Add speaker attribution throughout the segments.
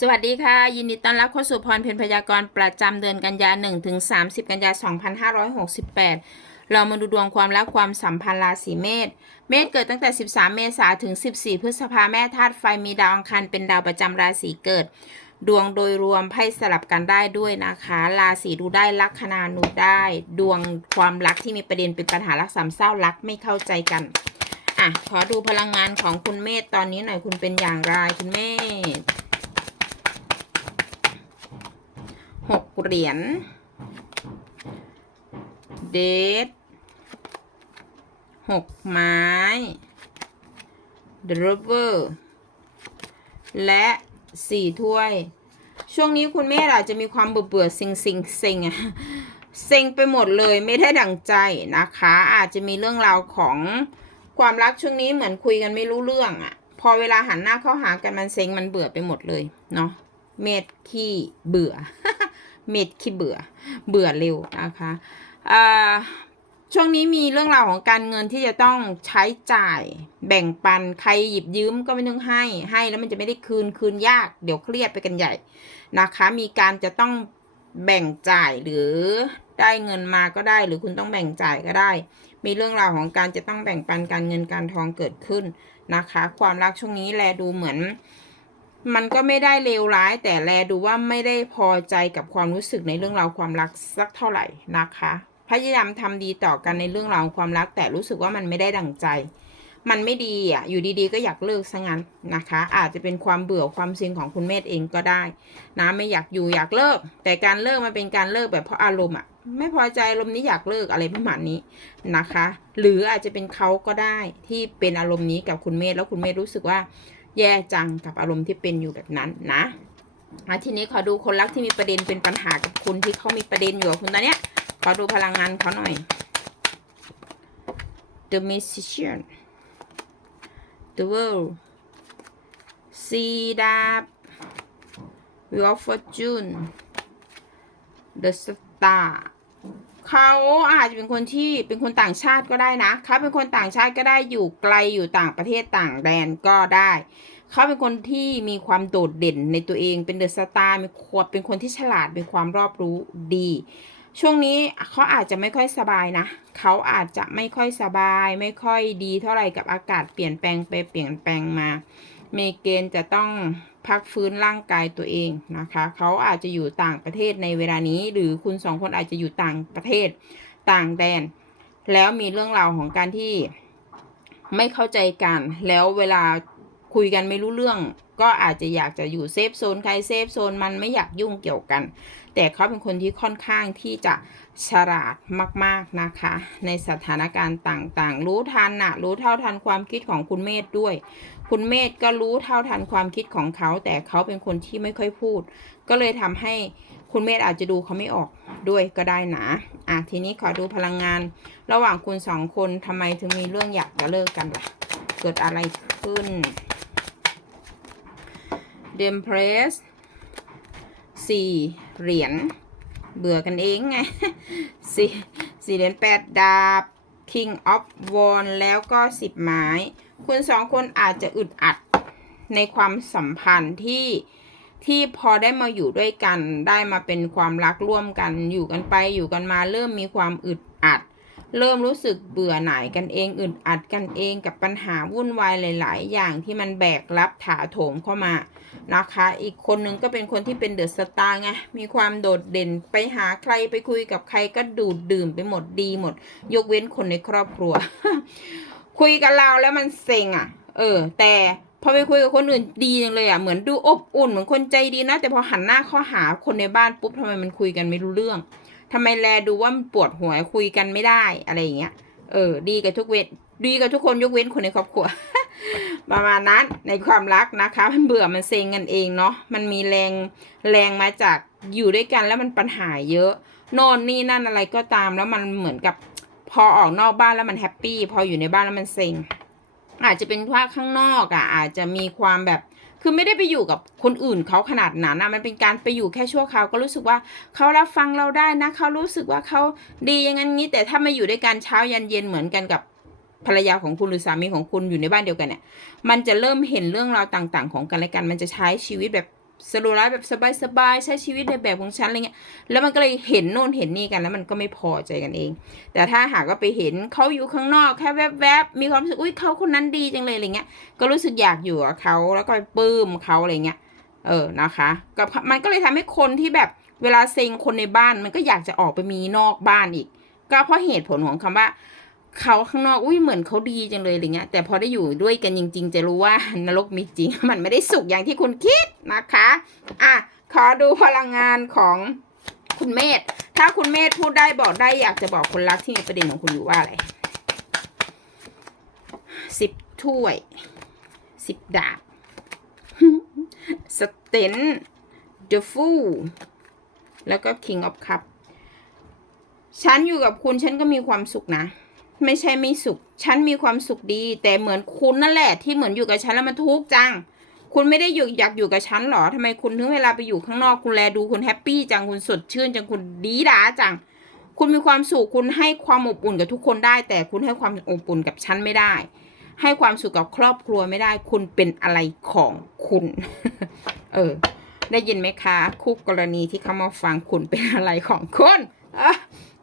Speaker 1: สวัสดีค่ะ ยินดีต้อนรับเข้าสู่พรเพนพยากรณ์ประจำเดือนกันยา1ถึง30 กันยา 2568 เรามาดูดวงความรักความสัมพันธ์ราศีเมษเมษเกิดตั้งแต่ 13 เมษายนถึง 14 พฤษภาแม่ธาตุไฟมีดาวอังคารเป็นดาวประจำราศีเกิด ดวงโดยรวมไพ่สลับกันได้ด้วยนะคะ ราศีดูได้ลัคนานูได้ ดวงความรักที่มีประเด็นเป็นปัญหารักสามเศร้ารักไม่เข้าใจกันอะขอดูพลังงานของคุณเมธตอนนี้หน่อยคุณเป็นอย่างไรคุณเมธ หกเหรียญเดทหกไม้ดรเวอร์และสี่ถ้วย ช่วงนี้คุณแม่อาจจะมีความเบื่อเบื่อๆเซ็งเซ็งเซ็งอะเซ็งไปหมดเลยไม่ได้ดั่งใจนะคะ อาจจะมีเรื่องราวของความรักช่วงนี้เหมือนคุยกันไม่รู้เรื่องอะพอเวลาหันหน้าเข้าหากันมันเซ็งมันเบื่อไปหมดเลยเนาะเม็ดขี้เบื่อ เม็ดขี้เบื่อ เบื่อเร็วนะคะอ่าช่วงนี้มีเรื่องราวของการเงินที่จะต้องใช้จ่ายแบ่งปันใครหยิบยืมก็ไม่ต้องให้ ให้แล้วมันจะไม่ได้คืนคืนยากเดี๋ยวเครียดไปกันใหญ่นะคะ มีการจะต้องแบ่งจ่ายหรือได้เงินมาก็ได้ หรือคุณต้องแบ่งจ่ายก็ได้ มีเรื่องราวของการจะต้องแบ่งปันการเงินการทองเกิดขึ้นนะคะ ความรักช่วงนี้แลดูเหมือน มันก็ไม่ได้เลวร้าย แต่แลดูว่าไม่ได้พอใจกับความรู้สึกในเรื่องราวความรักสักเท่าไหร่นะคะ พยายามทำดีต่อกันในเรื่องราวความรัก แต่รู้สึกว่ามันไม่ได้ดั่งใจ มันไม่ดีอะ อยู่ดีๆ ก็อยากเลิกซะงั้นนะคะ อาจจะเป็นความเบื่อความซิงของคุณเมธเองก็ได้นะไม่อยากอยู่อยากเลิก แต่การเลิกมันเป็นการเลิกแบบเพราะอารมณ์อะไม่พอใจอารมณ์นี้อยากเลิกอะไรประมาณนี้นะคะ หรืออาจจะเป็นเขาก็ได้ที่เป็นอารมณ์นี้กับคุณเมธแล้วคุณเมธรู้สึกว่า แย่จังกับอารมณ์ที่เป็นอยู่แบบนั้นนะอะทีนี้ขอดูคนรักที่มีประเด็นเป็นปัญหากับคุณที่เขามีประเด็นอยู่กับคุณตอนเนี้ย ขอดูพลังงานเขาหน่อย The Magician The World ซีดาบ Wheel of Fortune The Star เขาอาจจะเป็นคนที่เป็นคนต่างชาติก็ได้นะเขาเป็นคนต่างชาติก็ได้อยู่ไกลอยู่ต่างประเทศต่างแดนก็ได้ เขาเป็นคนที่มีความโดดเด่นในตัวเองเป็นเดอะสตาร์มีความเป็นคนที่ฉลาดมีความรอบรู้ดี ช่วงนี้เขาอาจจะไม่ค่อยสบายนะเขาอาจจะไม่ค่อยสบาย ไม่ค่อยดีเท่าไหร่กับอากาศเปลี่ยนแปลงไปเปลี่ยนแปลงมา มีเกณฑ์จะต้องพักฟื้นร่างกายตัวเองนะคะ เขาอาจจะอยู่ต่างประเทศในเวลานี้ หรือคุณสองคนอาจจะอยู่ต่างประเทศต่างแดน แล้วมีเรื่องราวของการที่ไม่เข้าใจกัน แล้วเวลาคุยกันไม่รู้เรื่อง ก็อาจจะอยากจะอยู่เซฟโซนใครเซฟโซนมันไม่อยากยุ่งเกี่ยวกัน แต่เขาเป็นคนที่ค่อนข้างที่จะ ฉลาดมากๆนะคะ ในสถานการณ์ต่างๆ รู้ทันนะรู้เท่าทันความคิดของคุณเมธด้วย คุณเมธก็รู้เท่าทันความคิดของเขา แต่เขาเป็นคนที่ไม่ค่อยพูด ก็เลยทำให้คุณเมธอาจจะดูเขาไม่ออกด้วยก็ได้นะอะทีนี้ขอดูพลังงาน ระหว่างคุณสองคนทำไมถึงมีเรื่องอยากจะเลิกกันล่ะ เกิดอะไรขึ้นเดมเพรสสี่เหรียญ เบื่อกันเองไงสี่สี่เหรียญแปดดาบ King of w a n d แล้วก็สิบไม้ คุณสองคนอาจจะอึดอัดในความสัมพันธ์ที่ที่พอได้มาอยู่ด้วยกัน ได้มาเป็นความรักร่วมกัน อยู่กันไปอยู่กันมาเริ่มมีความอึดอัด เริ่มรู้สึกเบื่อหน่ายกันเองอึดอัดกันเองกับปัญหาวุ่นวายหลาย ๆ อย่างที่มันแบกรับถาโถมเข้ามานะคะ อีกคนนึงก็เป็นคนที่เป็นเดอะสตาร์ไงมีความโดดเด่นไปหาใครไปคุยกับใครก็ดูดดื่มไปหมดดีหมด ยกเว้นคนในครอบครัว คุยกับเราแล้วมันเซ็งอะ เออ แต่พอไปคุยกับคนอื่นดีจังเลยอะเหมือนดูอบอุ่นเหมือนคนใจดีนะ แต่พอหันหน้าเข้าหาคนในบ้านปุ๊บทำไมมันคุยกันไม่รู้เรื่อง ทำไมแลดูว่าปวดหัวคุยกันไม่ได้อะไรอย่างเงี้ย เออ ดีกับทุกเวทดีกับทุกคนยกเว้นคนในครอบครัว ประมาณนั้นในความรักนะคะ มันเบื่อมันเซ็งกันเองเนาะมันมีแรงแรงมาจากอยู่ด้วยกันแล้วมันปัญหาเยอะ โน่นนี่นั่นอะไรก็ตามแล้วมันเหมือนกับพอออกนอกบ้านแล้วมันแฮปปี้พออยู่ในบ้านแล้วมันเซ็งอาจจะเป็นว่าข้างนอกอะอาจจะมีความแบบ คือไม่ได้ไปอยู่กับคนอื่นเขาขนาดนั้นนะมันเป็นการไปอยู่แค่ชั่วคราวก็รู้สึกว่าเขารับฟังเราได้นะเขารู้สึกว่าเขาดีอย่างนั้นงี้แต่ถ้ามาอยู่ด้วยกันเช้ายันเย็นเหมือนกันกับภรรยาของคุณหรือสามีของคุณอยู่ในบ้านเดียวกันเนี่ย มันจะเริ่มเห็นเรื่องราวต่าง ๆ ของกันและกัน มันจะใช้ชีวิตแบบ สโลไลฟ์แบบสบายๆใช้ชีวิตในแบบของฉันอะไรเงี้ยแล้วมันก็เลยเห็นโน่นเห็นนี่กันแล้วมันก็ไม่พอใจกันเอง แต่ถ้าหากว่าไปเห็นเขาอยู่ข้างนอกแค่แวบๆมีความรู้สึกอุ้ยเขาคนนั้นดีจังเลยอะไรเงี้ยก็รู้สึกอยากอยู่กับเขาแล้วก็ไปปลื้มเขาอะไรเงี้ยเออนะคะกับมันก็เลยทำให้คนที่แบบเวลาเซ็งคนในบ้านมันก็อยากจะออกไปมีนอกบ้านอีก ก็เพราะเหตุผลของคำว่า เขาข้างนอกอุ้ยเหมือนเขาดีจังเลยอะไรเงี้ยแต่พอได้อยู่ด้วยกันจริง ๆ จะรู้ว่านรกมีจริง มันไม่ได้สุขอย่างที่คุณคิดนะคะอะขอดูพลังงานของคุณเมธถ้าคุณเมธพูดได้บอกได้อยากจะบอกคนรักที่มีประเด็นของคุณอยู่ว่าอะไรสิบถ้วยสิบดาบสเตน The Fool แล้วก็ King of Cup ฉันอยู่กับคุณฉันก็มีความสุขนะ ไม่ใช่ไม่สุข ฉันมีความสุขดี แต่เหมือนคุณนั่นแหละ ที่เหมือนอยู่กับฉันแล้วมันทุกข์จัง คุณไม่ได้อยู่อยากอยู่กับฉันหรอทำไมคุณถึงเวลาไปอยู่ข้างนอกคุณแลดูคุณแฮปปี้จังคุณสดชื่นจังคุณดีดาจัง คุณมีความสุขคุณให้ความอบอุ่นกับทุกคนได้ แต่คุณให้ความอบอุ่นกับฉันไม่ได้ ให้ความสุขกับครอบครัวไม่ได้ คุณเป็นอะไรของคุณ เออ ได้ยินไหมคะ คู่กรณีที่เขามาฟังคุณเป็นอะไรของคุณอะ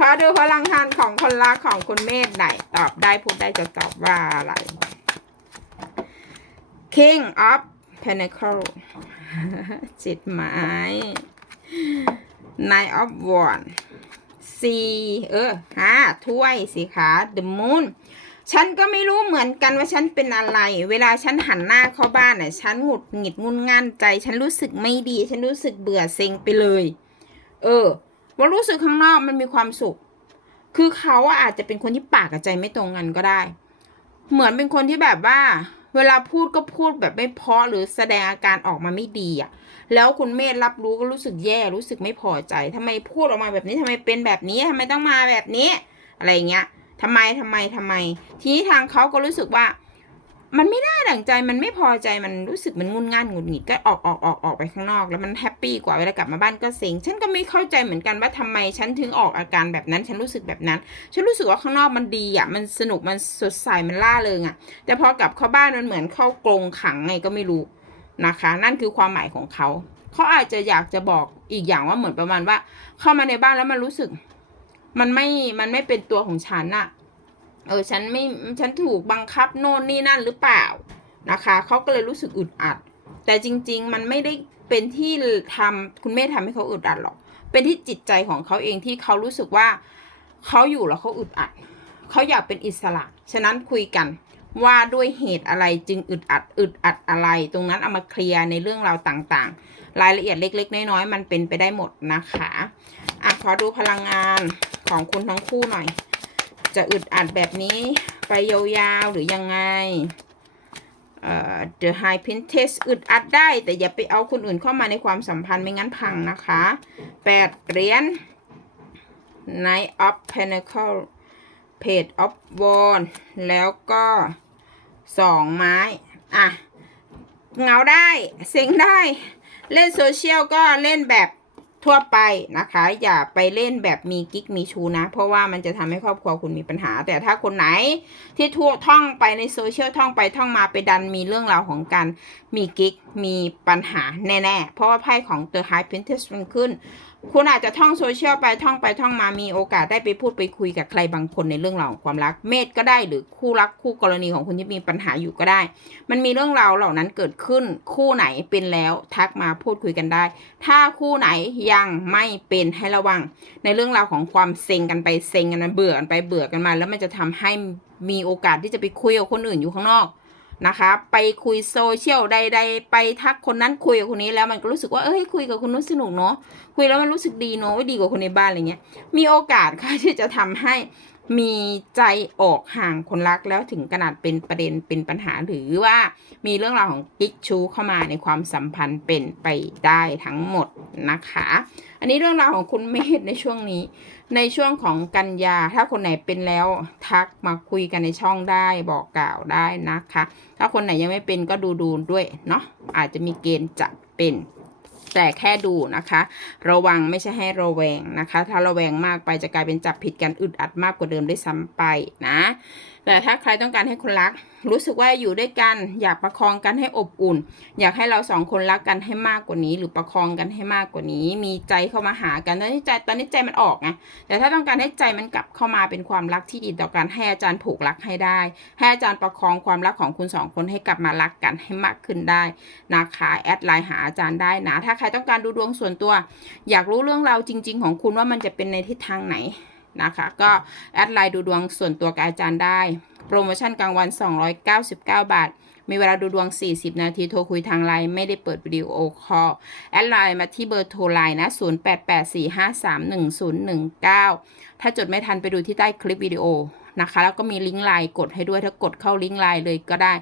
Speaker 1: ขอดูพลังงานของคนรักของคุณเมธหน่อยตอบได้พูดได้จะตอบว่าอะไร King of Pentacle จิตไม้ Nine of Wands สี่เออห้าถ้วยสีขา The Moon ฉันก็ไม่รู้เหมือนกันว่าฉันเป็นอะไร เวลาฉันหันหน้าเข้าบ้านน่ะ ฉันหงุดหงิดงุนง่านใจ ฉันรู้สึกไม่ดี ฉันรู้สึกเบื่อเซ็งไปเลย เออ ว่ารู้สึกข้างนอกมันมีความสุข คือเขาอาจจะเป็นคนที่ปากกับใจไม่ตรงกันก็ได้ เหมือนเป็นคนที่แบบว่า เวลาพูดก็พูดแบบไม่เพาะหรือแสดงอาการออกมาไม่ดีอะแล้วคุณเมธรับรู้ก็รู้สึกแย่รู้สึกไม่พอใจทำไมพูดออกมาแบบนี้ทำไมเป็นแบบนี้ทำไมต้องมาแบบนี้ อะไรเงี้ยทำไมทำไมทำไม ทีนี้ทางเขาก็รู้สึกว่า มันไม่ได้ดั่งใจมันไม่พอใจมันรู้สึกมันงุนง่านหงุดหงิดก็ออกออกออกออกไปข้างนอก แล้วมันแฮปปี้กว่าเวลากลับมาบ้านก็เซ็งฉันก็ไม่เข้าใจเหมือนกันว่าทำไมฉันถึงออกอาการแบบนั้น ฉันรู้สึกแบบนั้น ฉันรู้สึกว่าข้างนอกมันดีอะมันสนุกมันสดใสมันล่าเริงอะ แต่พอกลับเข้าบ้านมันเหมือนเข้ากรงขังไงก็ไม่รู้นะคะ นั่นคือความหมายของเขาเขาอาจจะอยากจะบอกอีกอย่างว่าเหมือนประมาณว่า เข้ามาในบ้านแล้วมันรู้สึก มันไม่มันไม่เป็นตัวของฉันอะ เออฉันไม่ฉันถูกบังคับโน่นนี่นั่นหรือเปล่านะคะเขาก็เลยรู้สึกอึดอัด แต่จริง ๆ มันไม่ได้เป็นที่ทำคุณแม่ทำให้เขาอึดอัดหรอก เป็นที่จิตใจของเขาเองที่เขารู้สึกว่าเขาอยู่แล้วเขาอึดอัดเขาอยากเป็นอิสระ ฉะนั้นคุยกันว่าด้วยเหตุอะไรจึงอึดอัดอึดอัดอะไร ตรงนั้นเอามาเคลียร์ในเรื่องราวต่างๆ รายละเอียดเล็ก ๆ น้อยๆมันเป็นไปได้หมดนะคะอะขอดูพลังงานของคุณทั้งคู่หน่อย จะอึดอัดแบบนี้ไปยาวๆหรือยังไงเอ่อ The High Princess อึดอัดได้ แต่อย่าไปเอาคนอื่นเข้ามาในความสัมพันธ์ไม่งั้นพังนะคะแปดเหรียญ Knight of Pentacle Page of Wands แล้วก็สองไม้ อะเหงาได้ เซ็งได้ เล่นโซเชียลก็เล่นแบบ ทั่วไปนะคะ อย่าไปเล่นแบบมีกิ๊กมีชูนะ เพราะว่ามันจะทำให้ครอบครัวคุณมีปัญหา แต่ถ้าคนไหนที่ทั่วท่องไปในโซเชียลท่องไปท่องมาไปดันมีเรื่องราวของการมีกิ๊กมีปัญหาแน่ๆ เพราะว่าไพ่ของเตอร์ไฮเพนเทสมันขึ้น คุณอาจจะท่องโซเชียลไปท่องไปท่องมามีโอกาสได้ไปพูดไปคุยกับใครบางคนในเรื่องราวของความรัก เมธก็ได้หรือคู่รักคู่กรณีของคุณที่มีปัญหาอยู่ก็ได้ มันมีเรื่องราวเหล่านั้นเกิดขึ้น คู่ไหนเป็นแล้วทักมาพูดคุยกันได้ ถ้าคู่ไหนยังไม่เป็นให้ระวัง ในเรื่องราวของความเซ็งกันไปเซ็งกันมาเบื่อกันไปเบื่อกันมา แล้วมันจะทำให้มีโอกาสที่จะไปคุยกับคนอื่นอยู่ข้างนอก นะคะ ไปคุยโซเชียลใด ๆ ไปทักคนนั้นคุยกับคนนี้แล้วมันก็รู้สึกว่าเอ้ยคุยกับคนนู้นสนุกเนาะคุยแล้วมันรู้สึกดีเนาะดีกว่าคนในบ้านอะไรเงี้ยมีโอกาสค่ะที่จะทำให้ มีใจออกห่างคนรักแล้วถึงขนาดเป็นประเด็นเป็นปัญหาหรือว่ามีเรื่องราวของกิ๊กชูเข้ามาในความสัมพันธ์เป็นไปได้ทั้งหมดนะคะ อันนี้เรื่องราวของคุณเมธในช่วงนี้ ในช่วงของกันยา ถ้าคนไหนเป็นแล้วทักมาคุยกันในช่องได้บอกกล่าวได้นะคะ ถ้าคนไหนยังไม่เป็นก็ดูดูด้วยเนาะอาจจะมีเกณฑ์จะเป็น แต่แค่ดูนะคะ ระวังไม่ใช่ให้ระแวงนะคะ ถ้าระแวงมากไปจะกลายเป็นจับผิดกันอึดอัดมากกว่าเดิมด้วยซ้ำไปนะ แต่ถ้าใครต้องการให้คนรัก รู้สึกว่าอยู่ด้วยกัน อยากประคองกันให้อบอุ่น อยากให้เราสองคนรักกันให้มากกว่านี้ หรือประคองกันให้มากกว่านี้ มีใจเข้ามาหากันตอนนี้ใจตอนนี้ใจมันออกไงแต่ถ้าต้องการให้ใจมันกลับเข้ามาเป็นความรักที่ดีต่อกันให้อาจารย์ผูกรักให้ได้ให้อาจารย์ประคองความรักของคุณสองคนให้กลับมารักกันให้มากขึ้นได้นะคะแอดไลน์หาอาจารย์ได้นะถ้าใครต้องการดูดวงส่วนตัว อยากรู้เรื่องราวจริง ๆ ของคุณว่ามันจะเป็นในทิศทางไหน นะคะ ก็แอดไลน์ดูดวงส่วนตัวกับอาจารย์ได้ โปรโมชั่นกลางวัน 299 บาท มีเวลาดูดวง 40 นาทีโทรคุยทางไลน์ไม่ได้เปิดวิดีโอคอลแอดไลน์มาที่เบอร์โทรไลน์นะ 0884531019 ถ้าจดไม่ทันไปดูที่ใต้คลิปวิดีโอนะคะ แล้วก็มีลิงก์ไลน์กดให้ด้วยถ้ากดเข้าลิงก์ไลน์เลยก็ได้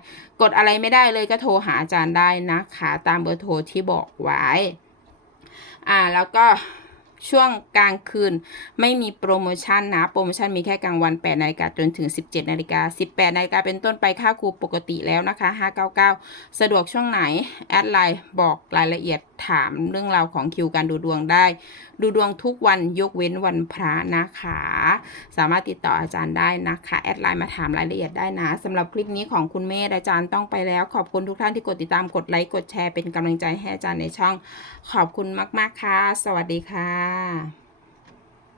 Speaker 1: กดอะไรไม่ได้เลยก็โทรหาอาจารย์ได้นะคะ ตามเบอร์โทรที่บอกไว้ อ่าแล้วก็ ช่วงกลางคืน ไม่มีโปรโมชั่นนะ โปรโมชั่นมีแค่กลางวัน8นาฬิกาจนถึง 17นาฬิกา18นาฬิกาเป็นต้นไปค่าครูปกติแล้วนะคะ 599 สะดวกช่วงไหน แอดไลน์บอกรายละเอียดถามเรื่องราวของคิวการดูดวงได้ ดูดวงทุกวันยกเว้นวันพระนะคะ สามารถติดต่ออาจารย์ได้นะคะ แอดไลน์มาถามรายละเอียดได้นะสำหรับคลิปนี้ของคุณเมธอาจารย์ต้องไปแล้ว ขอบคุณทุกท่านที่กดติดตามกดไลค์กดแชร์เป็นกำลังใจให้อาจารย์ในช่อง ขอบคุณมาก ๆ ค่ะ สวัสดีค่ะ